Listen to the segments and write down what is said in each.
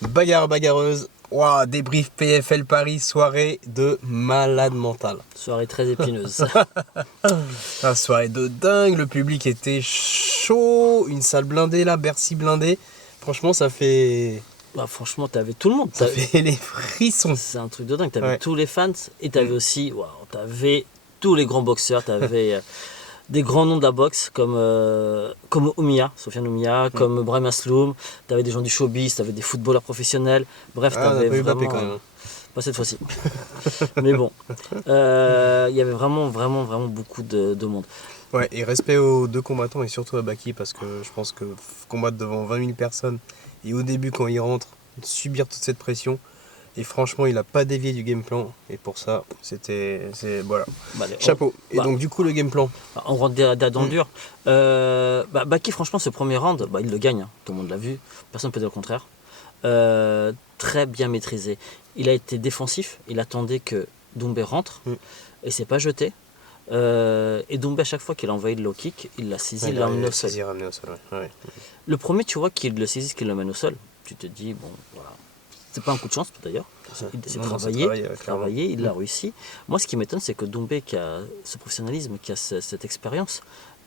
Bagarre bagarreuse. Waouh, débrief PFL Paris, soirée de malade mental. Soirée très épineuse. Soirée de dingue, le public était chaud, une salle blindée là, Bercy blindée. Franchement, ça fait... Bah, franchement, t'avais tout le monde. Ça fait les frissons. C'est un truc de dingue. T'avais tous les fans et t'avais aussi, t'avais tous les grands boxeurs. T'avais des grands noms de la boxe comme Oumiya, Sofiane Oumiya, comme Brahim Asloum. T'avais des gens du showbiz, t'avais des footballeurs professionnels. Bref, t'avais vraiment... quand même. Pas cette fois-ci. Mais bon, il y avait vraiment beaucoup de monde. Ouais, et respect aux deux combattants et surtout à Baki parce que je pense que combattre devant 20 000 personnes et au début quand il rentre, subir toute cette pression. Et franchement, il n'a pas dévié du game plan. Et pour ça, voilà. Chapeau. Et donc, du coup, le game plan. On rentre dans le dur. Baki, franchement, ce premier round, il le gagne. Hein. Tout le monde l'a vu. Personne ne peut dire le contraire. Très bien maîtrisé. Il a été défensif. Il attendait que Doumbé rentre. Et s'est pas jeté. Et Doumbé, à chaque fois qu'il a envoyé le low kick, il l'a saisi, il l'a amené au sol. Ouais. Le premier, tu vois qu'il le saisit, qu'il l'amène au sol. Tu te dis, bon, voilà. C'est pas un coup de chance d'ailleurs. Il s'est travaillé, il l'a réussi. Moi, ce qui m'étonne, c'est que Doumbé, qui a ce professionnalisme, qui a cette expérience,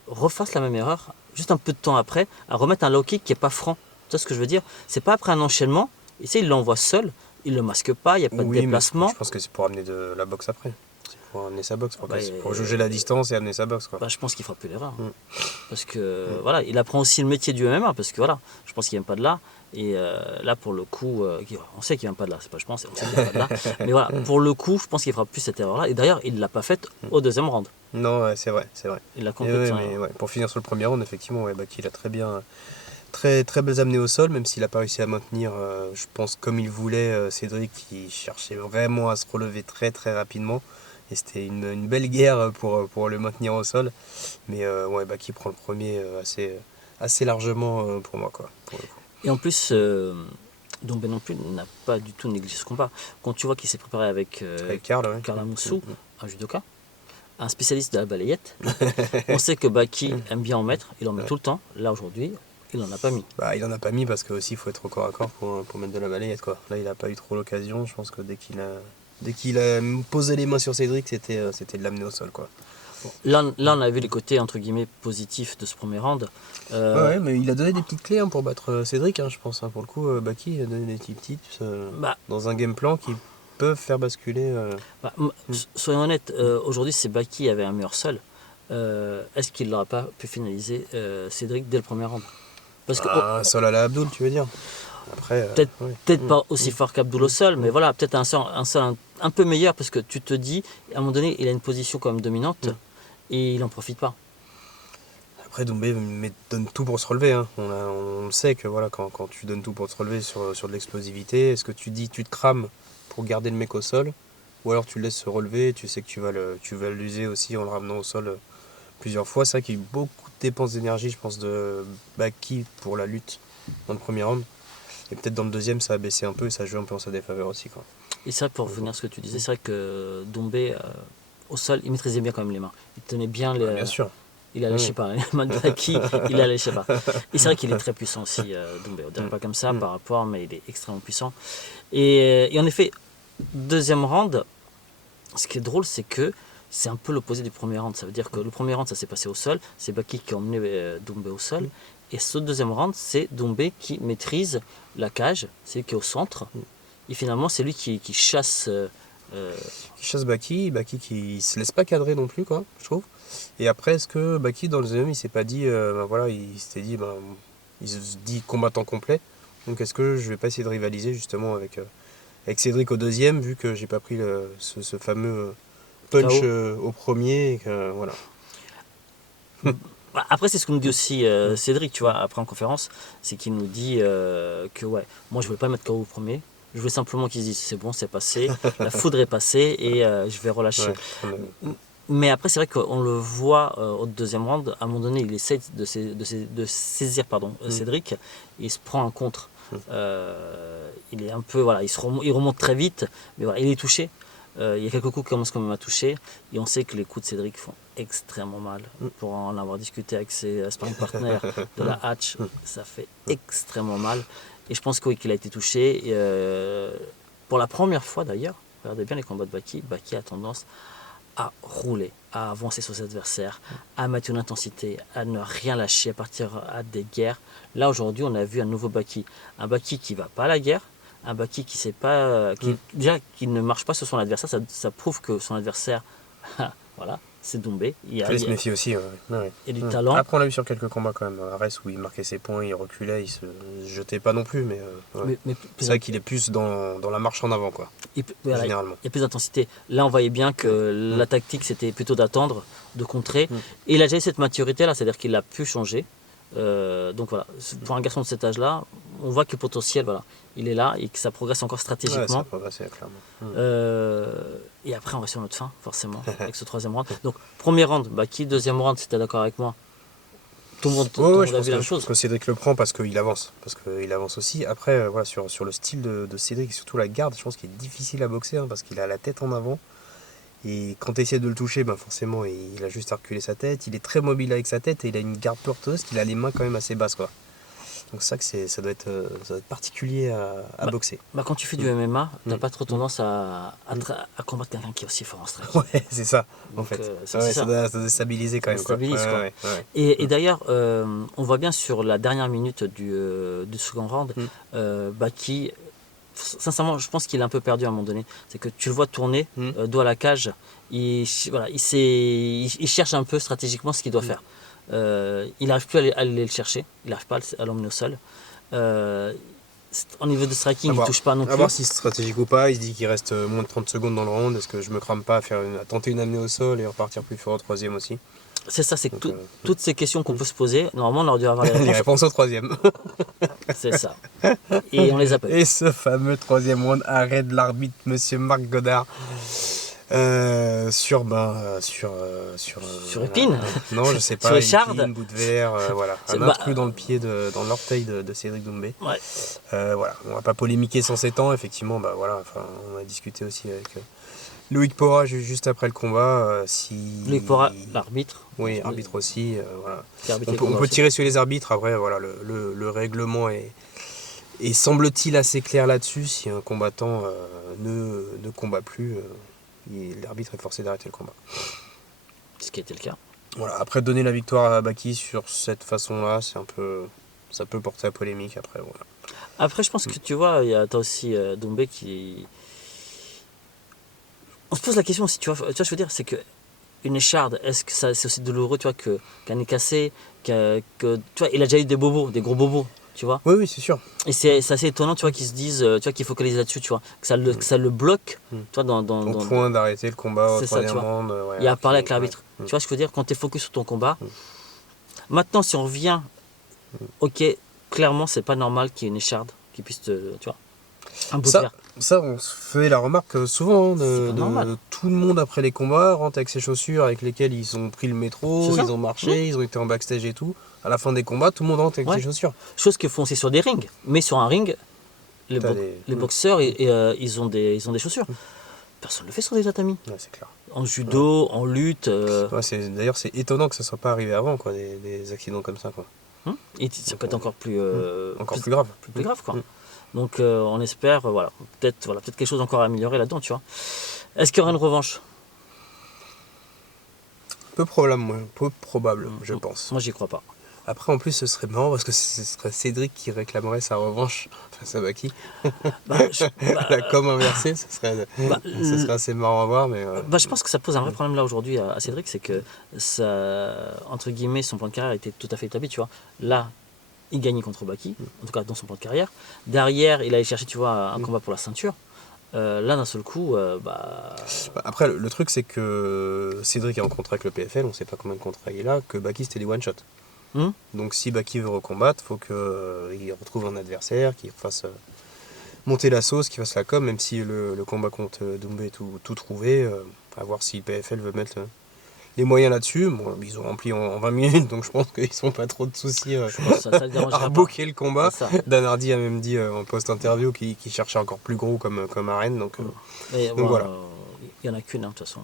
refasse la même erreur, juste un peu de temps après, à remettre un low kick qui n'est pas franc. Tu vois ce que je veux dire? C'est pas après un enchaînement, et il l'envoie seul, il le masque pas, il n'y a pas de déplacement. Je pense que c'est pour amener de la boxe après. Pour amener sa boxe, pour juger la distance et amener sa boxe. Je pense qu'il fera plus l'erreur. Parce que voilà, il apprend aussi le métier du MMA, parce que voilà, je pense qu'il vient pas de là. Et là, pour le coup, on sait qu'il vient pas de là, c'est pas je pense, on sait qu'il vient pas de là. Mais voilà, pour le coup, je pense qu'il fera plus cette erreur-là. Et d'ailleurs, il l'a pas faite au deuxième round. Non, c'est vrai. Il l'a complètement. Pour finir sur le premier round, effectivement, Baki, il a très bien. Très bien amené au sol, même s'il n'a pas réussi à maintenir, je pense, comme il voulait, Cédric, qui cherchait vraiment à se relever très très rapidement. Et c'était une belle guerre pour le maintenir au sol. Mais Baki prend le premier assez largement pour moi. Quoi, pour le coup. Et en plus, Doumbé non plus n'a pas du tout négligé ce combat. Quand tu vois qu'il s'est préparé avec Karl Amoussou, un judoka, un spécialiste de la balayette, on sait que Baki aime bien en mettre, il en met tout le temps. Là aujourd'hui, il n'en a pas mis. Il n'en a pas mis parce qu'il faut être au corps à corps pour mettre de la balayette. Quoi. Là, il n'a pas eu trop l'occasion. Je pense que dès qu'il a posé les mains sur Cédric, c'était de l'amener au sol. Quoi. Bon. Là, on a vu les côtés entre guillemets positifs de ce premier round. Mais il a donné des petites clés pour battre Cédric, je pense. Pour le coup, Baki a donné des petits tips dans un game plan qui peuvent faire basculer. Soyons honnêtes, aujourd'hui, si Baki avait un meilleur sol, est-ce qu'il n'aurait pas pu finaliser Cédric dès le premier round? Parce que un sol à la Abdul, tu veux dire? Après, peut-être pas aussi fort qu'Abdul au sol, mais voilà, peut-être un sol un peu meilleur parce que tu te dis, à un moment donné, il a une position quand même dominante et il n'en profite pas. Après, Doumbé donne tout pour se relever. Hein. On le sait que voilà, quand tu donnes tout pour te relever sur de l'explosivité, est-ce que tu te crames pour garder le mec au sol, ou alors tu le laisses se relever et tu sais que tu vas l'user aussi en le ramenant au sol plusieurs fois. C'est vrai qu'il y a eu beaucoup de dépenses d'énergie, je pense, de Baki pour la lutte dans le premier round. Et peut-être dans le deuxième, ça a baissé un peu et ça joue un peu en sa défaveur aussi. Quoi. Et c'est vrai, pour revenir à ce que tu disais, c'est vrai que Doumbé, au sol, il maîtrisait bien quand même les mains. Il tenait bien les... bien sûr. Il a lâché pas, les mains de Baki, il a lâché pas. Et c'est vrai qu'il est très puissant aussi, Doumbé. On ne dirait pas comme ça par rapport, mais il est extrêmement puissant. Et en effet, deuxième round, ce qui est drôle, c'est que c'est un peu l'opposé du premier round. Ça veut dire que le premier round, ça s'est passé au sol. C'est Baki qui a emmené Doumbé au sol. Et ce deuxième round, c'est Doumbé qui maîtrise la cage, c'est lui qui est au centre. Et finalement, c'est lui qui chasse... Qui chasse Baki qui se laisse pas cadrer non plus, quoi, je trouve. Et après, est-ce que Baki, dans le deuxième, il s'est pas dit... il s'était dit... il se dit combattant complet. Donc est-ce que je vais pas essayer de rivaliser justement avec Cédric au deuxième, vu que j'ai pas pris ce fameux punch au premier, et que, voilà. Après, c'est ce que nous dit aussi Cédric, tu vois, après en conférence, c'est qu'il nous dit que moi je voulais pas le mettre KO au premier, je voulais simplement qu'il se dise c'est bon, c'est passé, la foudre est passée et je vais relâcher. Mais après, c'est vrai qu'on le voit au deuxième round, à un moment donné, il essaie de saisir Cédric, et il se prend un contre. Il est un peu, il remonte très vite, mais voilà, il est touché. Il y a quelques coups qui commencent quand même à toucher, et on sait que les coups de Cédric font extrêmement mal. Pour en avoir discuté avec ses sparring partners de la Hatch, ça fait extrêmement mal. Et je pense que oui, qu'il a été touché. Et, pour la première fois d'ailleurs, regardez bien les combats de Baki. Baki a tendance à rouler, à avancer sur ses adversaires, à mettre une intensité, à ne rien lâcher, à partir à des guerres. Là aujourd'hui, on a vu un nouveau Baki. Un Baki qui va pas à la guerre, un Baki qui sait pas, déjà qui ne marche pas sur son adversaire. Ça prouve que son adversaire, voilà, c'est Doumbé. Fallait se méfier aussi. Il y a du talent. Après, on l'a vu sur quelques combats quand même. Arès où il marquait ses points, il reculait, il se jetait pas non plus, mais, Mais c'est vrai qu'il est plus dans la marche en avant, quoi. voilà, Généralement. il y a plus d'intensité. Là, on voyait bien que la tactique, c'était plutôt d'attendre, de contrer. Et il a déjà eu cette maturité-là, c'est-à-dire qu'il a pu changer. Donc voilà, pour un garçon de cet âge-là, on voit que le potentiel, voilà, il est là et que ça progresse encore stratégiquement. Ça progresse, clairement. Et après, on va sur notre fin, forcément, avec ce troisième round. Donc, premier round, Baki, deuxième round, si tu es d'accord avec moi, tout le monde, je pense a vu la même chose. que Cédric le prend parce qu'il avance. Parce qu'il avance aussi. Après, voilà, sur le style de Cédric, et surtout la garde, je pense qu'il est difficile à boxer parce qu'il a la tête en avant. Et quand tu essaies de le toucher, forcément, il a juste à reculer sa tête. Il est très mobile avec sa tête et il a une garde peu orthodoxe, qu'il a les mains quand même assez basses, quoi. Donc ça, ça doit être particulier à boxer. Quand tu fais du MMA, tu n'as pas trop tendance à combattre quelqu'un qui est aussi fort en striking. Ouais, c'est ça, en Donc, fait. ça doit stabiliser quand même. Ça stabilise, quoi. Ouais. Et d'ailleurs, on voit bien sur la dernière minute du second round, Baki, sincèrement, je pense qu'il est un peu perdu à un moment donné. C'est que tu le vois tourner, dos à la cage, il cherche un peu stratégiquement ce qu'il doit faire. Il n'arrive plus à aller le chercher, il n'arrive pas à l'emmener au sol. Au niveau de striking, il ne touche pas non plus. À voir si c'est stratégique ou pas. Il se dit qu'il reste moins de 30 secondes dans le round. Est-ce que je me crame pas à tenter une amenée au sol et repartir plus fort au troisième aussi? C'est ça, c'est que toutes ces questions qu'on peut se poser, normalement on aurait dû avoir les réponses. Les réponses au troisième. C'est ça. Et on les appelle. Et ce fameux troisième round, arrêt de l'arbitre, monsieur Marc Godard. Sur Épine non, je sais pas. Sur Richard. Bout de verre, voilà. Un intrus dans le pied, dans l'orteil de Cédric Doumbé. Ouais. Voilà. On va pas polémiquer sans s'étendre, effectivement. On a discuté aussi avec Loïc Pora juste après le combat. Loïc Pora, l'arbitre. Oui, arbitre aussi. Voilà. On peut tirer sur les arbitres. Après, voilà, le règlement est semble-t-il assez clair là-dessus. Si un combattant ne combat plus, l'arbitre est forcé d'arrêter le combat. Ce qui a été le cas. Voilà. Après, donner la victoire à Baki sur cette façon-là, ça peut porter à polémique. Après, je pense que tu vois, t'as aussi Doumbé qui. On se pose la question aussi, tu vois, je veux dire, c'est que une écharde, est-ce que c'est aussi douloureux, tu vois, qu'un nez cassé, tu vois, il a déjà eu des bobos, des gros bobos, tu vois. Oui, c'est sûr. Et c'est assez étonnant, tu vois, qu'ils se disent, tu vois, qu'ils focalisent là-dessus, tu vois, que ça le bloque, tu vois, Au point d'arrêter le combat au troisième round. Il a parlé avec l'arbitre. Tu vois ce que je veux dire, quand tu es focus sur ton combat. Maintenant, si on revient, ok, clairement, c'est pas normal qu'il y ait une écharde qui puisse tu vois, un bout de verre. Ça, on se fait la remarque souvent de tout le monde après les combats rentre avec ses chaussures avec lesquelles ils ont pris le métro, ils ont marché, ils ont été en backstage et tout. À la fin des combats, tout le monde rentre avec ses chaussures. Chose qu'ils font aussi sur des rings. Mais sur un ring, les boxeurs, ils ont des chaussures. Personne ne le fait sur des tatamis. Ouais, c'est clair. En judo, en lutte. D'ailleurs, c'est étonnant que ça ne soit pas arrivé avant, quoi, des accidents comme ça, quoi. Et ça peut être encore plus grave. Plus grave, quoi. Donc on espère, peut-être quelque chose encore à améliorer là-dedans, tu vois. Est-ce qu'il y aura une revanche? Peu probable, je pense. Moi, j'y crois pas. Après, en plus, ce serait marrant parce que ce serait Cédric qui réclamerait sa revanche face à Baki. La com inversée, ce serait assez marrant à voir. Mais, je pense que ça pose un vrai problème là aujourd'hui à Cédric, c'est que entre guillemets, son plan de carrière était tout à fait établi, tu vois. Là, il gagnait contre Baki, en tout cas dans son plan de carrière. Derrière, il allait chercher, tu vois, un combat pour la ceinture. Là, d'un seul coup, Après, le truc, c'est que Cédric est en contrat avec le PFL, on ne sait pas combien de contrats il a, que Baki, c'était des one-shot. Donc, si Baki veut recombattre, il faut qu'il retrouve un adversaire, qu'il fasse monter la sauce, qu'il fasse la com, même si le combat contre Doumbé est tout trouvé, à voir si le PFL veut mettre les moyens là-dessus. Bon, ils ont rempli en 20 minutes, donc je pense qu'ils ne sont pas trop de soucis à rebooker le combat. Dan Hardy a même dit en post-interview qu'il cherchait encore plus gros comme arène. Donc voilà. Il n'y en a qu'une, de toute façon.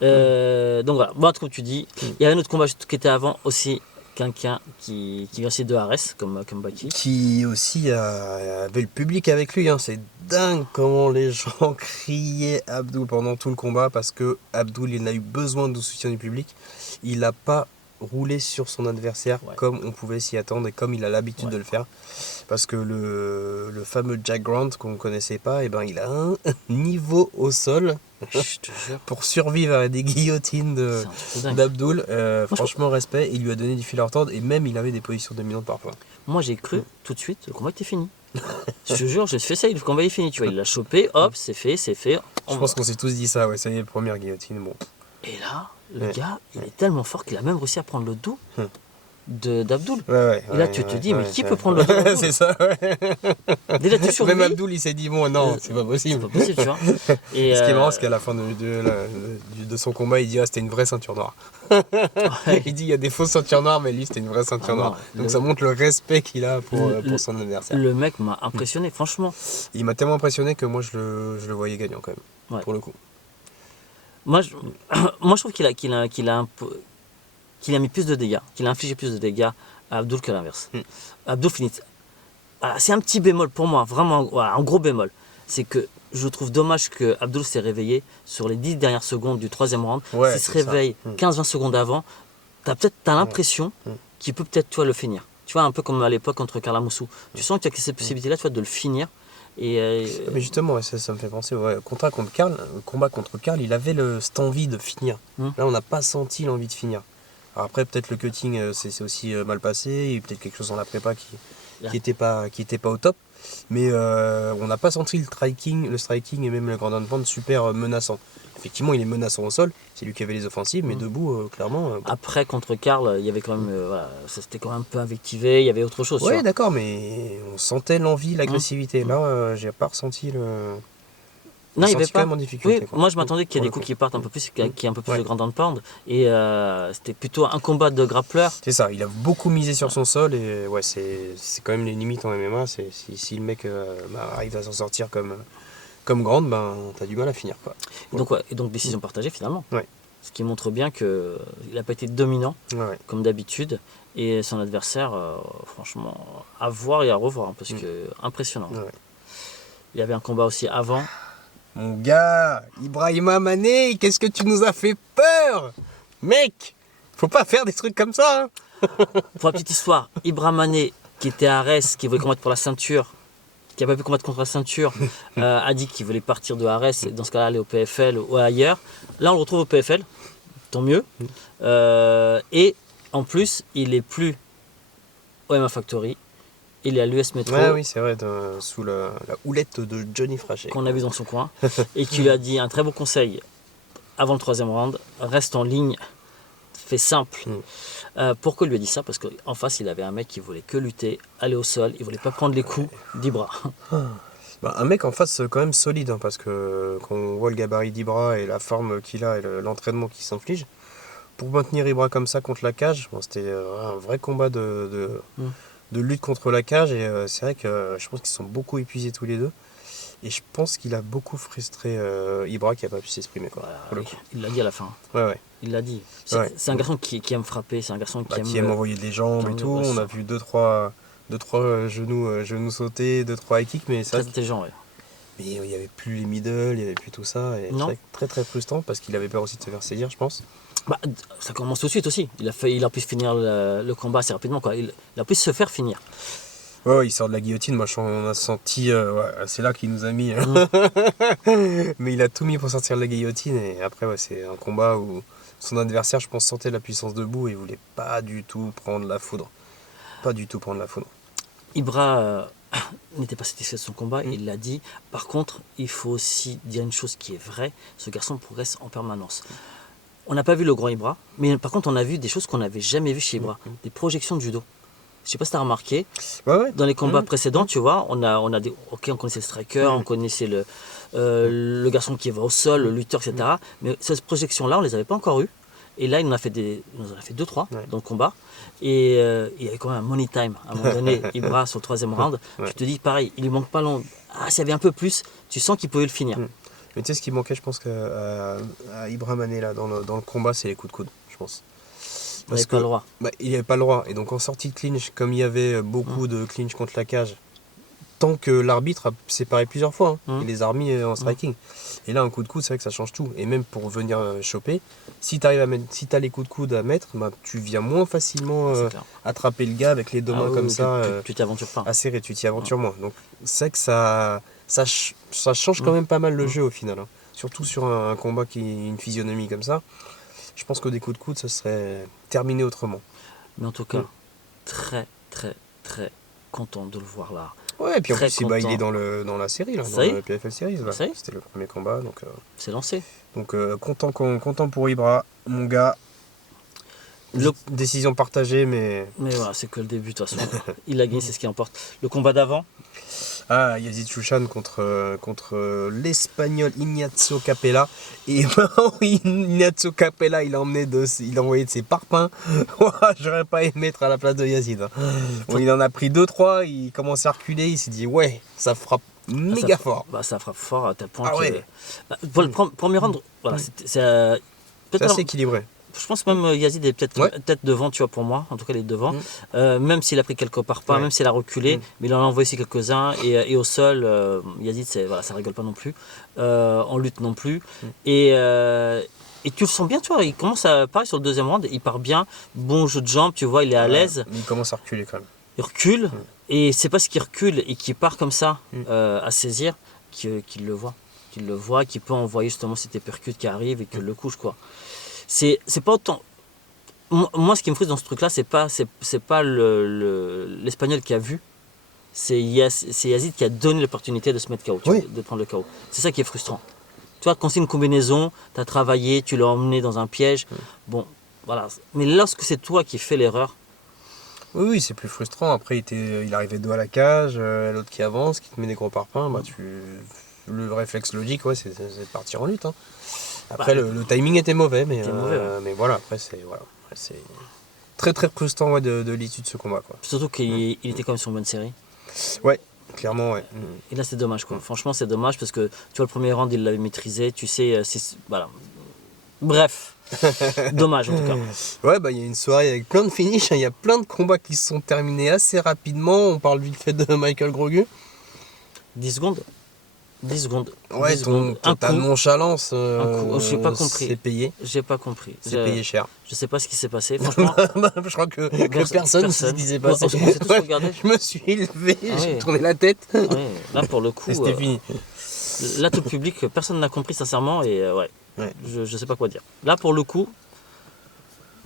Donc voilà, comme tu dis, il y avait un autre combat qui était avant aussi, quelqu'un qui vient aussi de Arès, comme Baki. Qui aussi avait le public avec lui. Hein. C'est dingue comment les gens criaient Abdul pendant tout le combat parce que Abdul, il a eu besoin du soutien du public. Il n'a pas roulé sur son adversaire comme on pouvait s'y attendre et comme il a l'habitude de le faire. Parce que le fameux Jack Grant qu'on ne connaissait pas, et ben, il a un niveau au sol pour survivre à des guillotines d'Abdul. Franchement, respect. Il lui a donné du fil à retordre et même il avait des positions dominantes parfois. Moi, j'ai cru tout de suite, le combat était fini. Je te jure, j'ai fait ça, le combat est fini. Tu vois, il l'a chopé, hop, c'est fait. Je pense qu'on s'est tous dit ça, ça y est, première guillotine. Bon. Et là, le gars, il est tellement fort qu'il a même réussi à prendre le dos d'Abdul. Et là, tu te dis, mais qui peut prendre le dos d'Abdul? C'est ça, Déjà, tu survis. Même Abdul, il s'est dit, bon, non, c'est pas possible. C'est pas possible, tu vois. Et ce qui est marrant, c'est qu'à la fin de son combat, il dit, c'était une vraie ceinture noire. Il dit, il y a des fausses ceintures noires, mais lui, c'était une vraie ceinture noire. Donc ça montre le respect qu'il a pour son adversaire. Le mec m'a impressionné, franchement. Il m'a tellement impressionné que moi, je le voyais gagnant quand même, pour le coup. Moi, je trouve qu'il a mis plus de dégâts, qu'il a infligé plus de dégâts à Abdul que l'inverse. Abdul finit. C'est un petit bémol pour moi, vraiment, un gros bémol. C'est que je trouve dommage que Abdul s'est réveillé sur les 10 dernières secondes du troisième round. S'il se réveille 15-20 secondes avant, t'as l'impression qu'il peut peut-être le finir. Tu vois, un peu comme à l'époque contre Karl Amoussou. Tu sens qu'il y a cette possibilité-là de le finir. Mais justement, ça me fait penser au combat contre Karl, il avait cette envie de finir. Là, on n'a pas senti l'envie de finir. Alors après, peut-être le cutting, c'est aussi mal passé, il y a peut-être quelque chose dans la prépa qui était pas au top. Mais on n'a pas senti le striking et même le grand pound super menaçant. Effectivement, il est menaçant au sol, c'est lui qui avait les offensives, mais debout, clairement. Après, contre Karl, il y avait quand même, ça c'était quand même un peu invectivé, il y avait autre chose. Oui, d'accord, mais on sentait l'envie, l'agressivité. Là, j'ai pas ressenti le. Non, il n'y avait pas. En difficulté, oui, moi je m'attendais qu'il y ait des coups qui partent un peu plus, qu'il y ait un peu plus de grand pound. Et c'était plutôt un combat de grappleur. C'est ça, il a beaucoup misé sur son sol et c'est quand même les limites en MMA. Si le mec arrive à s'en sortir comme Grande, t'as du mal à finir. Quoi. Et donc décision partagée finalement. Ce qui montre bien qu'il n'a pas été dominant comme d'habitude. Et son adversaire, franchement, à voir et à revoir, parce que impressionnant. Il y avait un combat aussi avant. Mon gars, Ibrahima Mané, qu'est-ce que tu nous as fait peur? Mec, faut pas faire des trucs comme ça. Hein. Pour la petite histoire, Ibrahima Mané, qui était à Arès, qui voulait combattre pour la ceinture, qui n'a pas pu combattre contre la ceinture, a dit qu'il voulait partir de Arès, et dans ce cas-là aller au PFL ou ailleurs. Là, on le retrouve au PFL, tant mieux. Et en plus, il est plus au MMA Factory. Il est à l'US Metro. Oui, c'est vrai, sous la houlette de Johnny Frachet. Qu'on a vu dans son coin. Et qui lui a dit un très bon conseil avant le troisième round. Reste en ligne, fais simple. Pourquoi il lui a dit ça? Parce qu'en face, il avait un mec qui voulait que lutter, aller au sol. Il voulait pas prendre les coups d'Ibra. Un mec en face quand même solide, hein, parce que quand on voit le gabarit d'Ibra et la forme qu'il a et l'entraînement qu'il s'inflige, pour maintenir Ibra comme ça contre la cage, c'était un vrai combat de lutte contre la cage et c'est vrai que je pense qu'ils sont beaucoup épuisés tous les deux et je pense qu'il a beaucoup frustré Ibra qui n'a pas pu s'exprimer. Il l'a dit à la fin. Il l'a dit. C'est un garçon qui aime frapper, c'est un garçon qui aime envoyer des jambes et tout. On a vu 2-3 genoux sautés, 2-3 high kicks, mais ça. Très intelligent, Mais il n'y avait plus les middle, il n'y avait plus tout ça. Et c'est très très frustrant parce qu'il avait peur aussi de se faire saisir, je pense. Ça commence tout de suite aussi. Il a pu finir le combat assez rapidement. Il a pu se faire finir. Il sort de la guillotine. Moi, on a senti. C'est là qu'il nous a mis. Mais il a tout mis pour sortir de la guillotine. Et après, c'est un combat où son adversaire, je pense, sentait la puissance debout et voulait pas du tout prendre la foudre. Pas du tout prendre la foudre. Ibra n'était pas satisfait de son combat, il l'a dit. Par contre, il faut aussi dire une chose qui est vraie, ce garçon progresse en permanence. On n'a pas vu le grand Ibra, mais par contre on a vu des choses qu'on n'avait jamais vues chez Ibra, des projections de judo. Je sais pas si tu as remarqué, dans les combats précédents, tu vois, on connaissait le striker, on connaissait le garçon qui va au sol, le lutteur, etc. Mais ces projections-là, on les avait pas encore eues. Et là, il nous en a fait 2-3 dans le combat. Et il y avait quand même un money time. À un moment donné, Ibra sur le troisième round. Tu te dis, pareil, il lui manque pas long. S'il y avait un peu plus, tu sens qu'il pouvait le finir. Mais tu sais, ce qui manquait, je pense, à Ibra Mané, là, dans le combat, c'est les coups de coude, je pense. On n'avait pas le droit. Il n'avait pas le droit. Et donc en sortie de clinch, comme il y avait beaucoup de clinch contre la cage, tant que l'arbitre a séparé plusieurs fois, il les a remis en striking. Et là, un coup de coude, c'est vrai que ça change tout. Et même pour venir choper, si tu as les coups de coude à mettre, tu viens moins facilement attraper le gars avec les deux mains comme ça. Tu t'aventures pas. Serré, tu t'y aventures moins. Donc c'est vrai que ça change quand même pas mal le jeu au final. Surtout sur un combat qui a une physionomie comme ça. Je pense que des coups de coude, ça serait terminé autrement. Mais en tout cas, très, très, très content de le voir là. Ouais, et puis en plus, il est dans la série, là, dans la PFL Series. C'était le premier combat. Donc, c'est lancé. Donc, content pour Ibra, mon gars. Décision partagée, mais... Mais voilà, c'est que le début, de toute façon. Il a gagné, c'est ce qui importe. Le combat d'avant. Yazid Chouchan contre l'Espagnol Ignacio Capella. Et Ignacio Capella, il a envoyé de ses parpaings. J'aurais pas aimé être à la place de Yazid. Bon, il en a pris 2-3, il commence à reculer, il s'est dit ouais, ça frappe méga fort. Ça frappe fort à tel point que... pour le premier round, voilà, c'est assez équilibré. Je pense que même Yazid est peut-être devant, tu vois, pour moi. En tout cas, il est devant. Même s'il a pris quelques parpaings, même s'il a reculé, mais il en a envoyé aussi quelques-uns. Et au sol, Yazid, ça rigole pas non plus. En lutte non plus. Et tu le sens bien, tu vois. Il commence à pareil sur le deuxième round. Il part bien. Bon jeu de jambes, tu vois, il est à l'aise. Il commence à reculer quand même. Il recule. Et c'est parce qu'il recule et qu'il part comme ça à saisir qu'il le voit. Qu'il le voit, qu'il peut envoyer justement cet uppercut qui arrive et qu'il le couche, quoi. C'est pas autant. Moi, ce qui me frustre dans ce truc-là, c'est pas l'Espagnol qui a vu, c'est Yazid qui a donné l'opportunité de se mettre KO, de prendre le KO. C'est ça qui est frustrant. Tu vois, quand c'est une combinaison, tu as travaillé, tu l'as emmené dans un piège. Bon, voilà. Mais lorsque c'est toi qui fais l'erreur. Oui, c'est plus frustrant. Après, il arrivait dos à la cage, l'autre qui avance, qui te met des gros parpaings. Le réflexe logique, c'est de partir en lutte. Après, le timing était mauvais, mais voilà, après, c'est très très frustrant de l'issue de ce combat. Quoi. Surtout qu'il était quand même sur une bonne série. Ouais, clairement, ouais. Et là, c'est dommage, quoi. Franchement, c'est dommage parce que tu vois, le premier round, il l'avait maîtrisé. Tu sais, voilà. Bref, dommage en tout cas. Ouais, il y a une soirée avec plein de finishes. Il y a plein de combats qui se sont terminés assez rapidement. On parle vite fait de Michael Grogu. 10 secondes. 10 secondes. Ouais, ta nonchalance, j'ai pas compris. C'est payé. J'ai pas compris. C'est payé cher. Je sais pas ce qui s'est passé, franchement. Je crois que personne ne sait ce qui s'est passé. On s'est tous regardé. Je me suis levé, j'ai tourné la tête. Là, pour le coup, c'était fini. Là, tout le public, personne n'a compris sincèrement et je sais pas quoi dire. Là, pour le coup,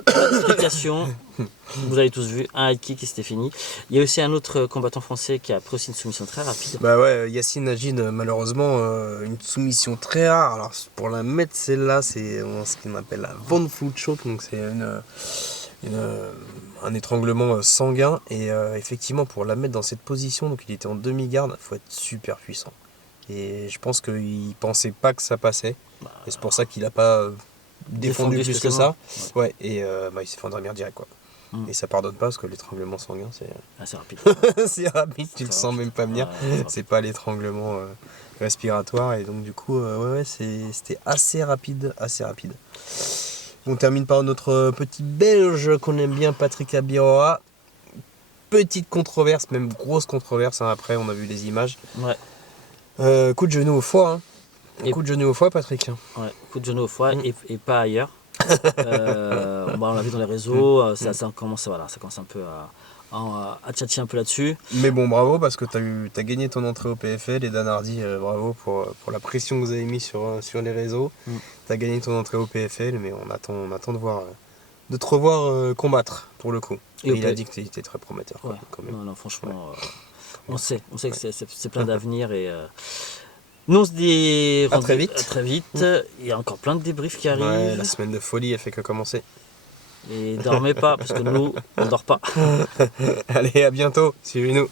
explication, vous avez tous vu, un high kick et c'était fini. Il y a aussi un autre combattant français qui a pris aussi une soumission très rapide. Yacine Agid, malheureusement, une soumission très rare. Alors pour la mettre celle-là, c'est ce qu'on appelle la Van Foot Choke, donc c'est un étranglement sanguin. Et effectivement, pour la mettre dans cette position, donc il était en demi-garde, il faut être super puissant. Et je pense qu'il pensait pas que ça passait. Et c'est pour ça qu'il n'a pas défendu plus que ça. Ouais, et il s'est fait endormir direct, quoi. Et ça pardonne pas parce que l'étranglement sanguin, c'est rapide. c'est rapide, tu le sens même pas venir. C'est pas l'étranglement respiratoire. Et donc du coup, c'était assez rapide. On termine par notre petit Belge qu'on aime bien, Patrick Abiroa. Petite controverse, même grosse controverse. Après, on a vu les images. Ouais. Coup de genou au foie. Coup de genou au foie, Patrick. Ouais, coup de genou au foie et pas ailleurs. On l'a vu dans les réseaux, ça commence un peu à tchatcher un peu là-dessus. Mais bon, bravo parce que t'as gagné ton entrée au PFL et Dan Hardy, bravo pour la pression que vous avez mis sur les réseaux. T'as gagné ton entrée au PFL, mais on attend de te revoir combattre pour le coup. Et il a dit que t'étais très prometteur. Ouais. Quand même. Non, franchement, on sait que c'est plein d'avenir et. Nous on se dit à très vite. Il y a encore plein de débriefs qui arrivent. Ouais, la semaine de folie elle fait que commencer. Et dormez pas parce que nous on dort pas. Allez, à bientôt, suivez-nous.